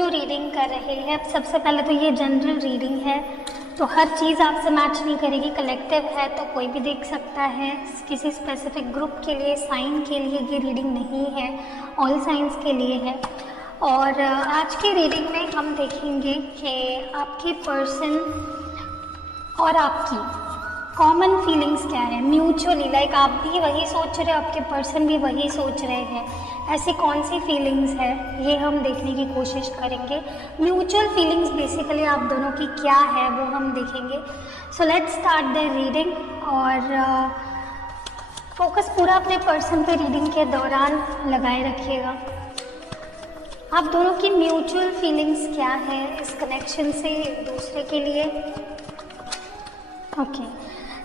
जो रीडिंग कर रहे हैं, सबसे पहले तो ये जनरल रीडिंग है, तो हर चीज़ आपसे मैच नहीं करेगी। कलेक्टिव है तो कोई भी देख सकता है, किसी स्पेसिफिक ग्रुप के लिए, साइन के लिए ये रीडिंग नहीं है, ऑल साइंस के लिए है। और आज की रीडिंग में हम देखेंगे कि आपके पर्सन और आपकी कॉमन फीलिंग्स क्या है, म्यूचुअली, लाइक आप भी वही सोच रहे हो, आपके पर्सन भी वही सोच रहे हैं, ऐसी कौन सी फीलिंग्स है ये हम देखने की कोशिश करेंगे। म्यूचुअल फीलिंग्स बेसिकली आप दोनों की क्या है वो हम देखेंगे। So let's start the reading, और फोकस पूरा अपने पर्सन पे रीडिंग के दौरान लगाए रखिएगा। आप दोनों की म्यूचुअल फीलिंग्स क्या है इस कनेक्शन से एक दूसरे के लिए। ओके,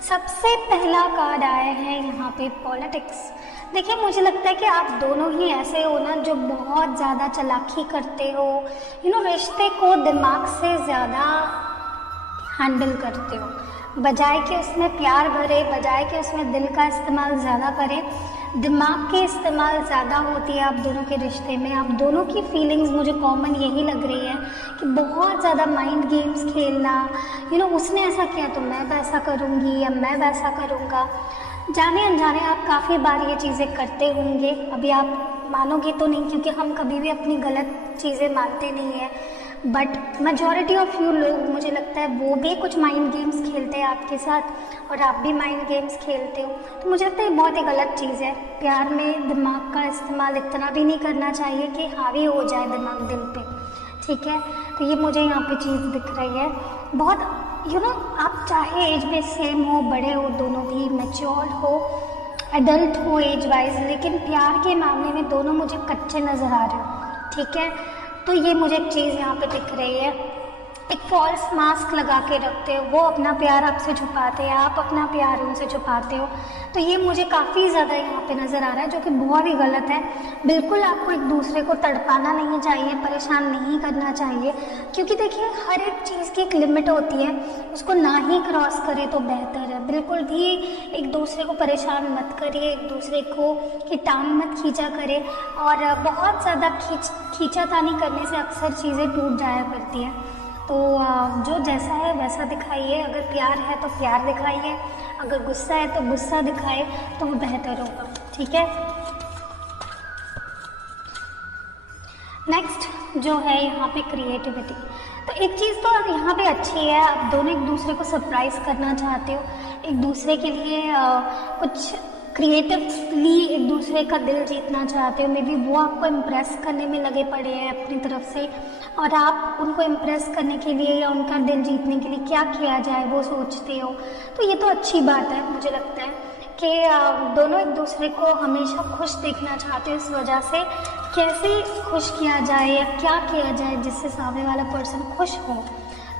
सबसे पहला कार्ड आया है यहाँ पे पॉलिटिक्स। देखिए, मुझे लगता है कि आप दोनों ही ऐसे हो ना जो बहुत ज़्यादा चालाकी करते हो, रिश्ते को दिमाग से ज़्यादा हैंडल करते हो, बजाय कि उसमें प्यार भरे, बजाय कि उसमें दिल का इस्तेमाल ज़्यादा करें, दिमाग की इस्तेमाल ज़्यादा होती है आप दोनों के रिश्ते में। आप दोनों की फीलिंग्स मुझे कॉमन यही लग रही है कि बहुत ज़्यादा माइंड गेम्स खेलना, उसने ऐसा किया तो मैं वैसा करूँगी या मैं वैसा करूँगा। जाने अनजाने आप काफ़ी बार ये चीज़ें करते होंगे। अभी आप मानोगे तो नहीं, क्योंकि हम कभी भी अपनी गलत चीज़ें मानते नहीं हैं, बट मेजॉरिटी ऑफ यू लोग, मुझे लगता है वो भी कुछ माइंड गेम्स खेलते हैं आपके साथ, और आप भी माइंड गेम्स खेलते हो। तो मुझे लगता है ये बहुत ही गलत चीज़ है। प्यार में दिमाग का इस्तेमाल इतना भी नहीं करना चाहिए कि हावी हो जाए दिमाग दिल पे, ठीक है। तो ये मुझे यहाँ पे चीज़ दिख रही है बहुत। आप चाहे एज में सेम हो, बड़े हो, दोनों भी मैच्योर्ड हो, एडल्ट हो एज वाइज, लेकिन प्यार के मामले में दोनों मुझे कच्चे नज़र आ रहे हो, ठीक है। तो ये मुझे एक चीज़ यहाँ पे दिख रही है, एक फॉल्स मास्क लगा के रखते हो, वो अपना प्यार आपसे छुपाते हैं, आप अपना प्यार उनसे छुपाते हो। तो ये मुझे काफ़ी ज़्यादा यहाँ पे नज़र आ रहा है, जो कि बहुत ही गलत है। बिल्कुल आपको एक दूसरे को तड़पाना नहीं चाहिए, परेशान नहीं करना चाहिए, क्योंकि देखिए हर एक चीज़ की एक लिमिट होती है, उसको ना ही क्रॉस करे तो बेहतर है। बिल्कुल भी एक दूसरे को परेशान मत करिए, एक दूसरे को की टांग मत खींचा करें, और बहुत ज़्यादा खींचातानी करने से अक्सर चीज़ें टूट जाया करती हैं। तो जो जैसा है वैसा दिखाइए, अगर प्यार है तो प्यार दिखाइए, अगर गुस्सा है तो गुस्सा दिखाए, तो वो बेहतर होगा, ठीक है। नेक्स्ट जो है यहाँ पे क्रिएटिविटी। तो एक चीज़ तो यहाँ पे अच्छी है, आप दोनों एक दूसरे को सरप्राइज़ करना चाहते हो, एक दूसरे के लिए कुछ क्रिएटिवली एक दूसरे का दिल जीतना चाहते हो। मे बी वो आपको इम्प्रेस करने में लगे पड़े हैं अपनी तरफ से, और आप उनको इम्प्रेस करने के लिए या उनका दिल जीतने के लिए क्या किया जाए वो सोचते हो। तो ये तो अच्छी बात है, मुझे लगता है कि दोनों एक दूसरे को हमेशा खुश देखना चाहते हो। इस वजह से कैसे खुश किया जाए या क्या किया जाए जिससे सामने वाला पर्सन खुश हो,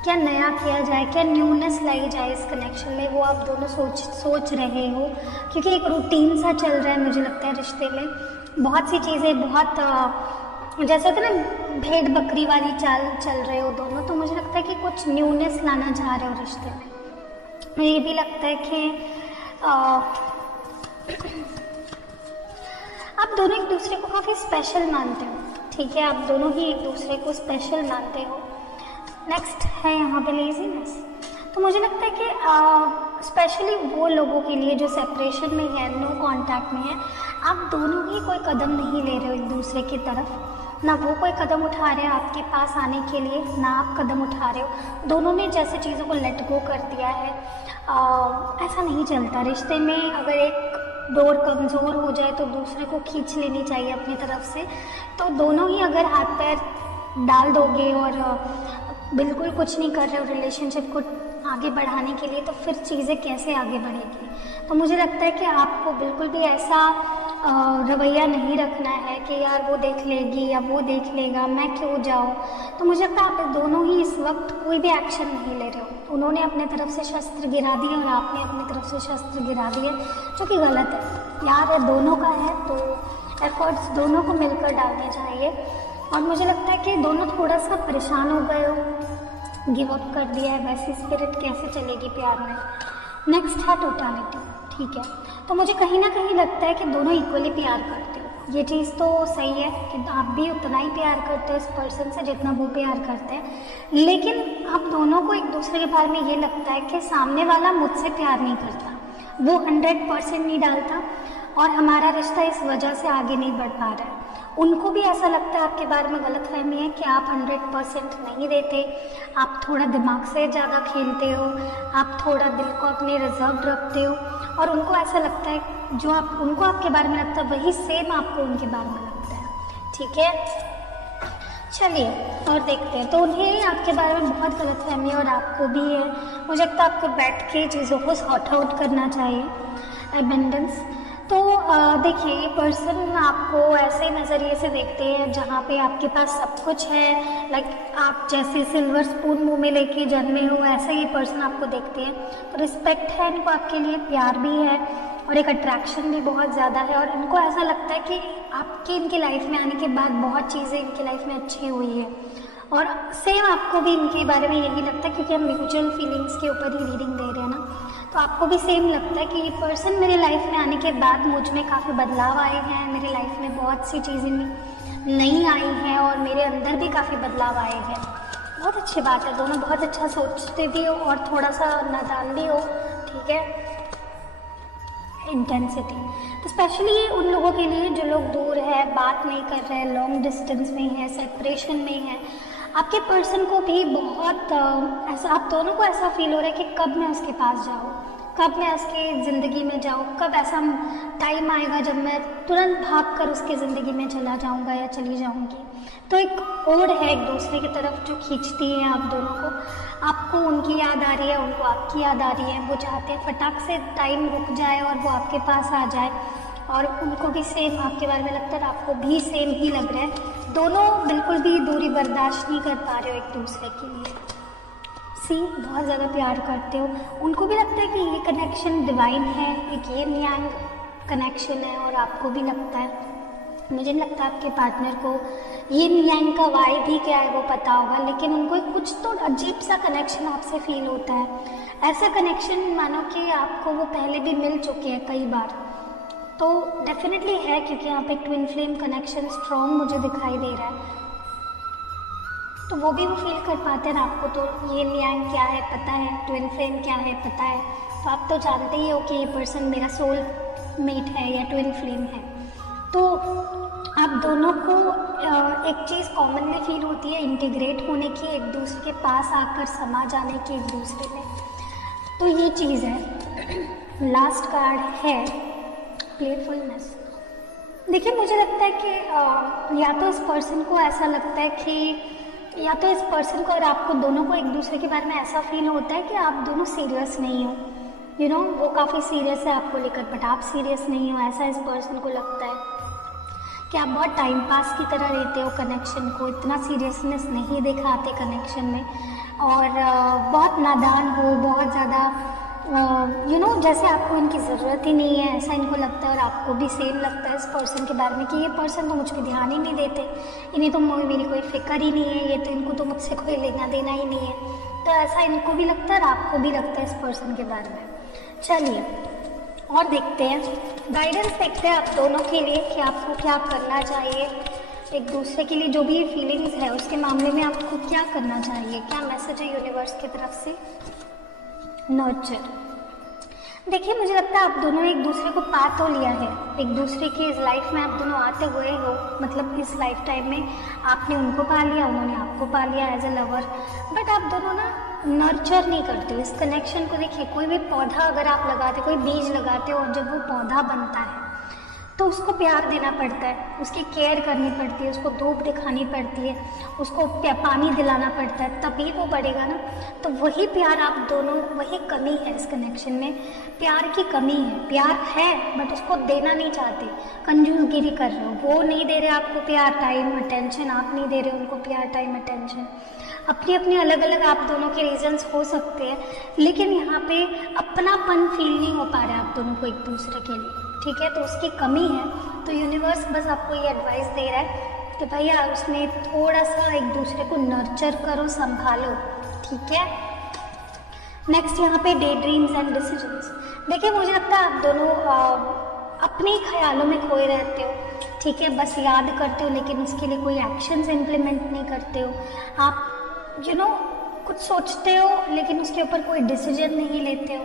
क्या नया किया जाए, क्या न्यूनेस लाई जाए इस कनेक्शन में, वो आप दोनों सोच रहे हो। क्योंकि एक रूटीन सा चल रहा है, मुझे लगता है रिश्ते में बहुत सी चीज़ें, बहुत जैसे होता है ना भेड़ बकरी वाली चाल चल रहे हो दोनों। तो मुझे लगता है कि कुछ न्यूनेस लाना चाह रहे हो रिश्ते में। मुझे ये भी लगता है कि आप दोनों एक दूसरे को काफ़ी स्पेशल मानते हो, ठीक है। आप दोनों ही एक दूसरे को स्पेशल मानते हो। नेक्स्ट है यहाँ पे लेजीनेस। तो मुझे लगता है कि स्पेशली वो लोगों के लिए जो सेपरेशन में है, नो कांटेक्ट में है, आप दोनों ही कोई कदम नहीं ले रहे हो एक दूसरे की तरफ, ना वो कोई कदम उठा रहे हैं आपके पास आने के लिए, ना आप कदम उठा रहे हो। दोनों ने जैसे चीज़ों को लेट गो कर दिया है। ऐसा नहीं चलता रिश्ते में। अगर एक डोर कमज़ोर हो जाए तो दूसरे को खींच लेनी चाहिए अपनी तरफ से। तो दोनों ही अगर हाथ पैर डाल दोगे और बिल्कुल कुछ नहीं कर रहे हो रिलेशनशिप को आगे बढ़ाने के लिए, तो फिर चीज़ें कैसे आगे बढ़ेगी। तो मुझे लगता है कि आपको बिल्कुल भी ऐसा रवैया नहीं रखना है कि यार वो देख लेगी या वो देख लेगा, मैं क्यों जाऊँ। तो मुझे लगता है आप दोनों ही इस वक्त कोई भी एक्शन नहीं ले रहे हो। उन्होंने अपने तरफ से शस्त्र गिरा दिए और आपने अपनी तरफ से शस्त्र गिरा दिए, जो कि गलत है। प्यार दोनों का है तो एफर्ट्स दोनों को मिलकर डालने चाहिए। और मुझे लगता है कि दोनों थोड़ा सा परेशान हो गए हो, गिव अप कर दिया है, वैसी स्पिरिट कैसे चलेगी प्यार में। नेक्स्ट है टोटलिटी, ठीक है। तो मुझे कहीं ना कहीं लगता है कि दोनों इक्वली प्यार करते हो, ये चीज़ तो सही है कि आप भी उतना ही प्यार करते हो इस पर्सन से जितना वो प्यार करते हैं, लेकिन आप दोनों को एक दूसरे के बारे में ये लगता है कि सामने वाला मुझसे प्यार नहीं करता, वो 100% नहीं डालता और हमारा रिश्ता इस वजह से आगे नहीं बढ़ पा रहा है। उनको भी ऐसा लगता है आपके बारे में गलतफहमी है कि आप 100% नहीं देते, आप थोड़ा दिमाग से ज़्यादा खेलते हो, आप थोड़ा दिल को अपने रिजर्व रखते हो, और उनको ऐसा लगता है जो आप उनको आपके बारे में लगता है वही सेम आपको उनके बारे में लगता है। ठीक है, चलिए और देखते हैं। तो उन्हें आपके बारे में बहुत गलतफहमी और आपको भी है। मुझे लगता है आपको बैठ के चीज़ों को सॉर्ट आउट करना चाहिए। एबेंडेंस तो देखिए, ये पर्सन आपको ऐसे नज़रिए से देखते हैं जहाँ पे आपके पास सब कुछ है, लाइक आप जैसे सिल्वर स्पून मुंह में लेके जन्मे हो, ऐसे ये पर्सन आपको देखते हैं। तो रिस्पेक्ट है इनको आपके लिए, प्यार भी है और एक अट्रैक्शन भी बहुत ज़्यादा है, और इनको ऐसा लगता है कि आपकी इनकी लाइफ में आने के बाद बहुत चीज़ें इनकी लाइफ में अच्छी हुई है, और सेम आपको भी इनके बारे में यही लगता है, क्योंकि हम म्यूचुअल फीलिंग्स के ऊपर ही रीडिंग दे रहे हैं ना। तो आपको भी सेम लगता है कि ये पर्सन मेरे लाइफ में आने के बाद मुझ में काफ़ी बदलाव आए हैं, मेरी लाइफ में बहुत सी चीज़ें नई आई हैं और मेरे अंदर भी काफ़ी बदलाव आए हैं। बहुत अच्छी बात है, दोनों बहुत अच्छा सोचते भी हो और थोड़ा सा नादान भी हो। ठीक है, इंटेंसिटी तो स्पेशली उन लोगों के लिए जो लोग दूर है, बात नहीं कर रहे हैं, लॉन्ग डिस्टेंस में है, सेपरेशन में है, आपके पर्सन को भी बहुत ऐसा, आप दोनों को ऐसा फील हो रहा है कि कब मैं उसके पास जाऊँ, कब मैं उसकी ज़िंदगी में जाऊँ, कब ऐसा टाइम आएगा जब मैं तुरंत भाग कर उसकी ज़िंदगी में चला जाऊँगा या चली जाऊँगी। तो एक ओर है एक दूसरे की तरफ जो खींचती है आप दोनों को। आपको उनकी याद आ रही है, उनको आपकी याद आ रही है, वो चाहते हैं फटाक से टाइम रुक जाए और वो आपके पास आ जाए, और उनको भी सेम आपके बारे में लगता है, आपको भी सेम ही लग रहा है। दोनों बिल्कुल भी दूरी बर्दाश्त नहीं कर पा रहे हो एक दूसरे के लिए। बहुत ज़्यादा प्यार करते हो, उनको भी लगता है कि ये कनेक्शन डिवाइन है, एक ये न्यांग कनेक्शन है, और आपको भी लगता है। मुझे नहीं लगता आपके पार्टनर को ये न्यांग का वाइब भी क्या है वो पता होगा, लेकिन उनको कुछ तो अजीब सा कनेक्शन आपसे फील होता है। ऐसा कनेक्शन मानो कि आपको वो पहले भी मिल चुके हैं कई बार, तो डेफिनेटली है, क्योंकि यहाँ पे ट्विन फ्लेम कनेक्शन स्ट्रॉन्ग मुझे दिखाई दे रहा है। तो वो भी वो फील कर पाते हैं आपको, तो ये न्यांग क्या है पता है, ट्विन फ्लेम क्या है पता है, तो आप तो जानते ही हो कि ये पर्सन मेरा सोल मेट है या ट्विन फ्लेम है। तो आप दोनों को एक चीज़ कॉमनली फील होती है, इंटीग्रेट होने की, एक दूसरे के पास आकर समा जाने की एक दूसरे में, तो ये चीज़ है। लास्ट कार्ड है प्लेफुलनेस। देखिए, मुझे लगता है कि या तो इस पर्सन को ऐसा लगता है कि, या तो इस पर्सन को और आपको दोनों को एक दूसरे के बारे में ऐसा फील होता है कि आप दोनों सीरियस नहीं हो, यू नो, वो काफ़ी सीरियस है आपको लेकर, बट आप सीरियस नहीं हो, ऐसा इस पर्सन को लगता है कि आप बहुत टाइम पास की तरह लेते हो कनेक्शन को, इतना सीरियसनेस नहीं दिखाते कनेक्शन में, और बहुत नादान हो, बहुत ज़्यादा यू नो, जैसे आपको इनकी ज़रूरत ही नहीं है, ऐसा इनको लगता है। और आपको भी सेम लगता है इस पर्सन के बारे में कि ये पर्सन तो मुझ पर ध्यान ही नहीं देते, इन्हें तो मेरी कोई फिक्र ही नहीं है, ये तो इनको तो मुझसे कोई लेना देना ही नहीं है। तो ऐसा इनको भी लगता है और आपको भी लगता है इस पर्सन के बारे में। चलिए और देखते हैं, गाइडेंस देखते हैं आप दोनों के लिए कि आपको क्या करना चाहिए, एक दूसरे के लिए जो भी फीलिंग्स है उसके मामले में आपको क्या करना चाहिए, क्या मैसेज है यूनिवर्स की तरफ से। नर्चर, देखिए, मुझे लगता है आप दोनों एक दूसरे को पा तो लिया है, एक दूसरे की इस लाइफ में आप दोनों आते हुए हो, मतलब इस लाइफ टाइम में आपने उनको पा लिया, उन्होंने आपको पा लिया एज ए लवर, बट आप दोनों ना नर्चर नहीं करते हो इस कनेक्शन को। देखिए, कोई भी पौधा अगर आप लगाते, कोई बीज लगाते हो, और जब वो पौधा बनता है तो उसको प्यार देना पड़ता है, उसकी केयर करनी पड़ती है, उसको धूप दिखानी पड़ती है, उसको पानी दिलाना पड़ता है, तभी वो बढ़ेगा ना। तो वही प्यार आप दोनों, वही कमी है इस कनेक्शन में, प्यार की कमी है। प्यार है बट उसको देना नहीं चाहते, कंजूसगिरी कर रहे हो, वो नहीं दे रहे आपको प्यार, टाइम, अटेंशन, आप नहीं दे रहे उनको प्यार, टाइम, अटेंशन। अपनी अपनी अलग अलग आप दोनों के रीजंस हो सकते हैं, लेकिन यहाँ पे अपनापन फील नहीं हो पा रहा है आप दोनों को एक दूसरे के लिए, ठीक है, तो उसकी कमी है। तो यूनिवर्स बस आपको ये एडवाइस दे रहा है कि भैया उसमें थोड़ा सा एक दूसरे को नर्चर करो, संभालो, ठीक है। नेक्स्ट यहाँ पे डे ड्रीम्स एंड डिसीजंस। देखिए, मुझे लगता है आप दोनों अपने ख्यालों में खोए रहते हो, ठीक है, बस याद करते हो लेकिन उसके लिए कोई एक्शंस इम्प्लीमेंट नहीं करते हो। आप कुछ सोचते हो लेकिन उसके ऊपर कोई डिसीजन नहीं लेते हो।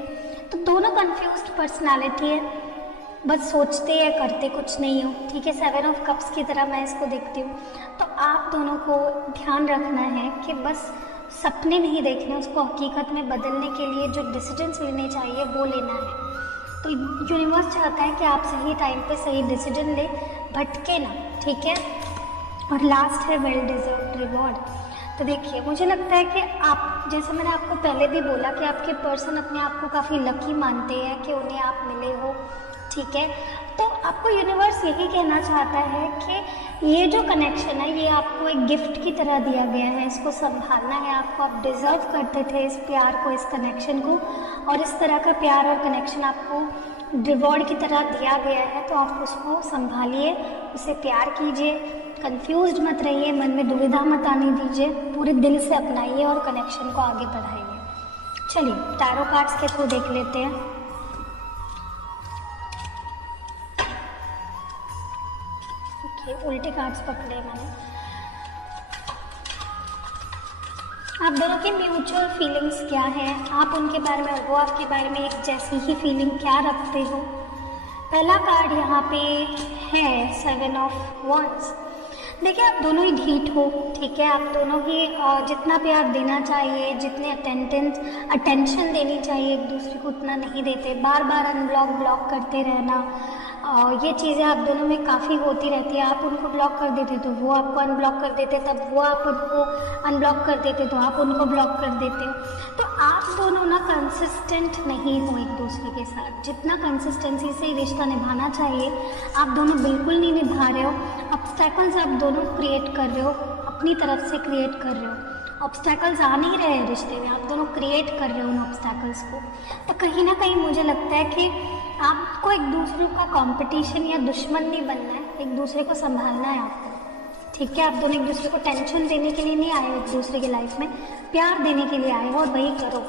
तो दोनों कंफ्यूज्ड पर्सनालिटी है, बस सोचते या करते कुछ नहीं हो। ठीक है, 7 ऑफ कप्स की तरह मैं इसको देखती हूँ। तो आप दोनों को ध्यान रखना है कि बस सपने नहीं देखने, उसको हकीकत में बदलने के लिए जो डिसीजंस लेने चाहिए वो लेना है। तो यूनिवर्स चाहता है कि आप सही टाइम पे सही डिसीजन ले, भटके ना। ठीक है, और लास्ट है वेल डिजर्व्ड रिवॉर्ड। तो देखिए, मुझे लगता है कि आप, जैसे मैंने आपको पहले भी बोला कि आपके पर्सन अपने आप को काफ़ी लकी मानते हैं कि उन्हें आप मिले हो। ठीक है, तो आपको यूनिवर्स यही कहना चाहता है कि ये जो कनेक्शन है ये आपको एक गिफ्ट की तरह दिया गया है, इसको संभालना है आपको। आप डिज़र्व करते थे इस प्यार को, इस कनेक्शन को, और इस तरह का प्यार और कनेक्शन आपको रिवॉर्ड की तरह दिया गया है। तो आप उसको संभालिए, उसे प्यार कीजिए, कंफ्यूज्ड मत रहिए, मन में दुविधा मत आने दीजिए, पूरे दिल से अपनाइए और कनेक्शन को आगे बढ़ाइए। चलिए टैरो कार्ड्स के थ्रू देख लेते हैं। उल्टे कार्ड्स पकड़े मैंने। आप दोनों की म्यूचुअल फीलिंग्स क्या है, आप उनके बारे में और वो आपके बारे में एक जैसी ही फीलिंग क्या रखते हो। पहला कार्ड यहाँ पे है 7 ऑफ वॉन्ड्स। देखिए, आप दोनों ही ढीठ हो। ठीक है, आप दोनों ही जितना प्यार देना चाहिए, जितने अटेंशन देनी चाहिए एक दूसरे को, उतना नहीं देते। बार बार ब्लॉक करते रहना, ये चीज़ें आप दोनों में काफ़ी होती रहती है। आप उनको ब्लॉक कर देते तो वो आपको अनब्लॉक कर देते, तब वो आप उनको अनब्लॉक कर देते तो आप उनको ब्लॉक कर देते हो। तो आप दोनों ना कंसिस्टेंट नहीं हो एक दूसरे के साथ। जितना कंसिस्टेंसी से रिश्ता निभाना चाहिए आप दोनों बिल्कुल नहीं निभा रहे हो। ऑब्स्टैकल्स आप दोनों क्रिएट कर रहे हो, अपनी तरफ से क्रिएट कर रहे हो। ऑब्स्टैकल्स आ नहीं रहे हैं रिश्ते में, आप दोनों क्रिएट कर रहे हो उन ऑब्स्टैकल्स को। तो कहीं ना कहीं मुझे लगता है कि आपको एक दूसरे का कंपटीशन या दुश्मन नहीं बनना है, एक दूसरे को संभालना है आपको। ठीक है, आप दोनों एक दूसरे को टेंशन देने के लिए नहीं आए हो, एक दूसरे की लाइफ में प्यार देने के लिए आए हो, और वही करो।